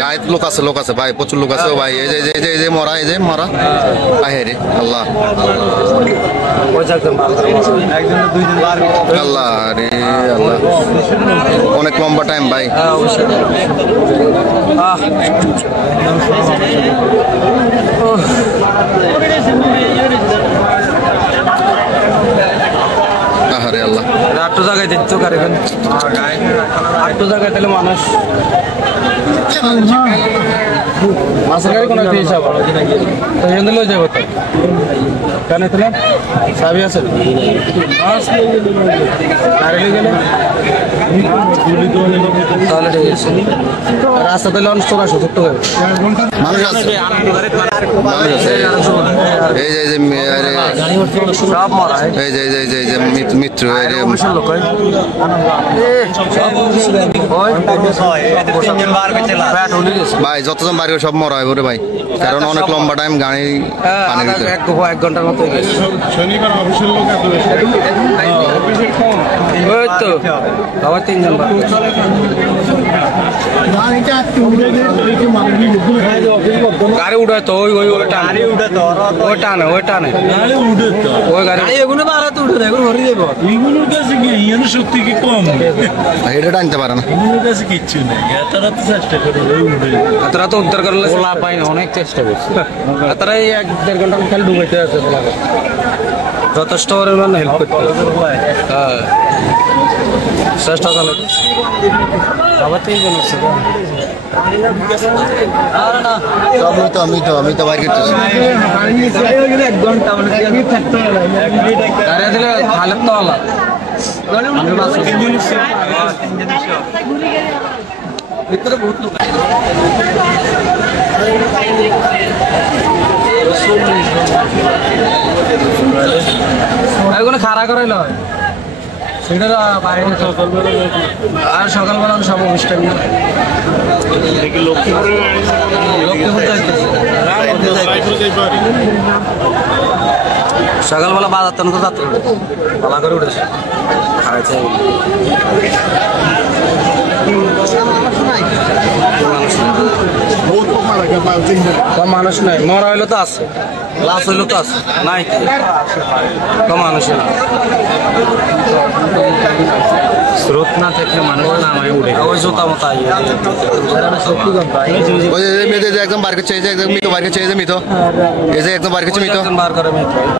গায়ে লোক আছে ভাই, প্রচুর লোক আছে ভাই। এই যে মরা ভাই রে আল্লাহ আল্লাহ রে আল্লাহ, অনেক লম্বা টাইম ভাই। আরে আল্লাহ, আটটো জায়গায় দেখতো কারেবেন, আটটো জায়গায় তাহলে মানুষ মাছের গাড়ি কোনো একটা হিসাব এখান থেকে যাবো তো কেন তাহলে চাবি আছে গাড়ি গেলে তাহলে ঠিক আছে। রাস্তা তাহলে অনেক চোরা সত্য মানুষ আছে, এই যে সব মরা এই যে মিত্র ভাই, যতজন বাড়ি সব মরা হয় বলে ভাই, কারণ অনেক লম্বা টাইম গাড়ি পানির ভিতরে। 1 ঘন্টার মতো শনিবার অফিসের লোক ওই তো আবার 3 জন গাড়ি উঠায় তো ওই টানে ওই গাড়ি এগুলো বাড়াতে উঠে না, এগুলো হরে যাবো। এগুলোর কাছে কি ইয়ার শক্তি কি কম? এটা টানতে পারে না, এগুলোর কাছে কিচ্ছু নেই। এতটা তো চেষ্টা করে এতটা তো উদ্ধার করলে পাই না, অনেক চেষ্টা করছি। এতটা 1-1.5 ঘন্টা খালি ডুবাইতে আছে, যথেষ্ট পরিমাণ হেল্প করতে। হ্যাঁ চেষ্টা চালাতে আবার 3 জন হচ্ছে আমি তো বাইরে করতেছি। দাঁড়িয়ে দিলে হালত তো আলাদা ভিতরে বহুত লোক এগুলো খাড়া করে নয়, সেটা বাইরে আর সকালবেলা সব অনুষ্ঠান সকালবেলা বাজার তো যাত্রা পালা করে উঠেছে খাড়াইছে কম মানুষ নাই, মরা হইলো তো আছে, লাশ হইলো তো আছে, নাই কম মানুষ না। স্রোত না থাকলে মানুষ নামায় উঠে ওই জোতা মতো একদম বার করছে, একদম মৃত বার করছে, এই যে একদম বার করছে, মৃত বার করে